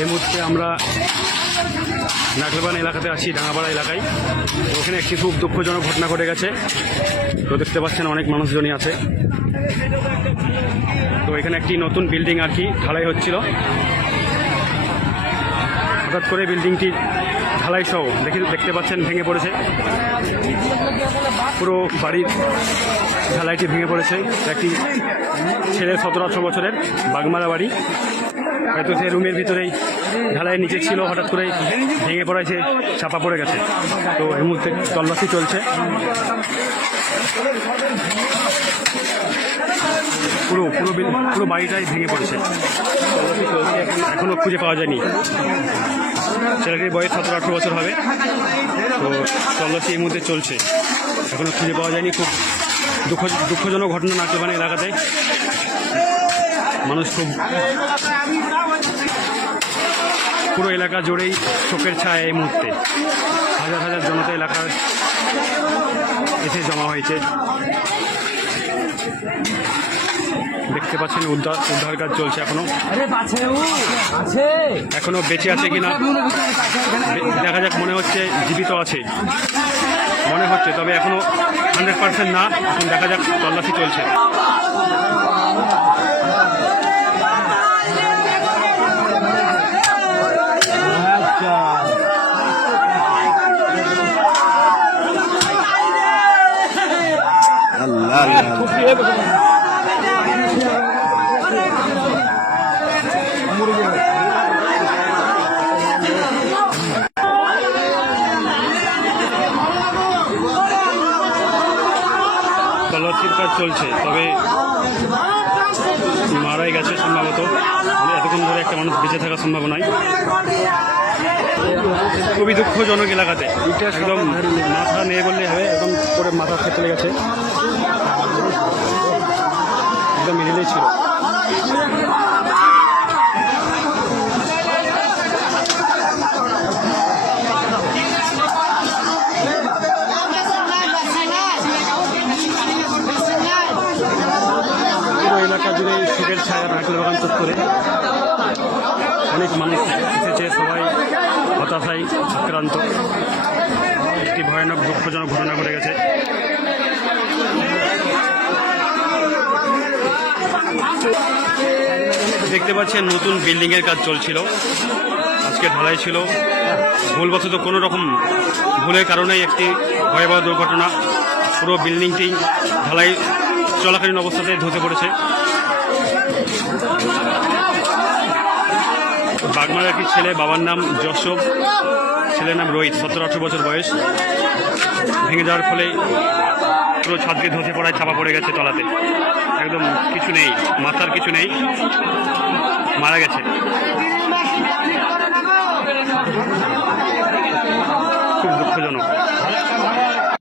এই মুহূর্তে আমরা নাগলবান এলাকাতে আছি, ডাঙ্গাপাড়া এলাকায়। ওখানে একটি খুব দুঃখজনক ঘটনা ঘটে গেছে। তো দেখতে পাচ্ছেন অনেক মানুষজনই আছে। তো এখানে একটি নতুন বিল্ডিং আর কি ঢালাই হচ্ছিল। হঠাৎ করে বিল্ডিংটি ঢালাই সহ দেখতে পাচ্ছেন ভেঙে পড়েছে। পুরো বাড়ির ঢালাইটি ভেঙে পড়েছে। একটি ছেলে 17-18 বছরের, বাগমারা বাড়ি। হয়তো সে রুমের ভিতরেই ঢালাইয়ের নিচে ছিল, হঠাৎ করে ভেঙে পড়েছে, চাপা পড়ে গেছে। তো এই মুহূর্তে তল্লাশি চলছে। পুরো বাড়িটাই ভেঙে পড়েছে। তল্লাশি চলছে, এখনও খুঁজে পাওয়া যায়নি। ছেলেটির বয়স 17-18 বছর হবে। তো তল্লাশি এই মুহূর্তে চলছে, এখনও খুঁজে পাওয়া যায়নি। খুব দুঃখজনক ঘটনা নাগলবান এলাকাতে। মানুষ খুব, পুরো এলাকা জুড়েই শোকের ছায়া এই মুহূর্তে। হাজার হাজার জনতা এলাকার এসে জমা হয়েছে। দেখতে পাচ্ছেন উদ্ধার কাজ চলছে এখনো বেঁচে আছে কিনা দেখা যাক। মনে হচ্ছে জীবিত আছে মনে হচ্ছে, তবে এখনো 100% না। এখন দেখা যাক, তল্লাশি চলছে। তল্লাশির কাজ চলছে, তবে মারাই গেছে সম্ভবত। এতক্ষণ ধরে একটা মানুষ বেঁচে থাকার সম্ভাবনায়। খুবই দুঃখজনক এলাকাতে, একদম মাথা নিয়ে বললে হবে, একদম করে মাথা খেতে চলে গেছে। একদম মিডিলেই ছিল। পুরো এলাকা জুড়ে শোকের ছায়া নাগলবান চত্বরে। অনেক মানুষ এসেছে, সবাই হতাশায় আক্রান্ত। একটি ভয়ানক দুঃখজনক ঘটনা ঘটে গেছে। দেখতে পাচ্ছেন নতুন বিল্ডিংয়ের কাজ চলছিল, আজকে ঢালাই ছিল। ভুলবশত কোনো রকম ভুলের কারণেই একটি ভয়াবহ দুর্ঘটনা। পুরো বিল্ডিংটি ঢালাই চলাকালীন অবস্থাতে ধসে পড়েছে। বাগমার একটি ছেলে, বাবার নাম যশোব, ছেলের নাম রোহিত, 17-18 বছর বয়স। ভেঙে যাওয়ার ফলে পুরো ছাদকে ধসে পড়ায় চাপা পড়ে গেছে তলাতে। একদম কিছু নেই, মাথার কিছু নেই, মারা গেছে।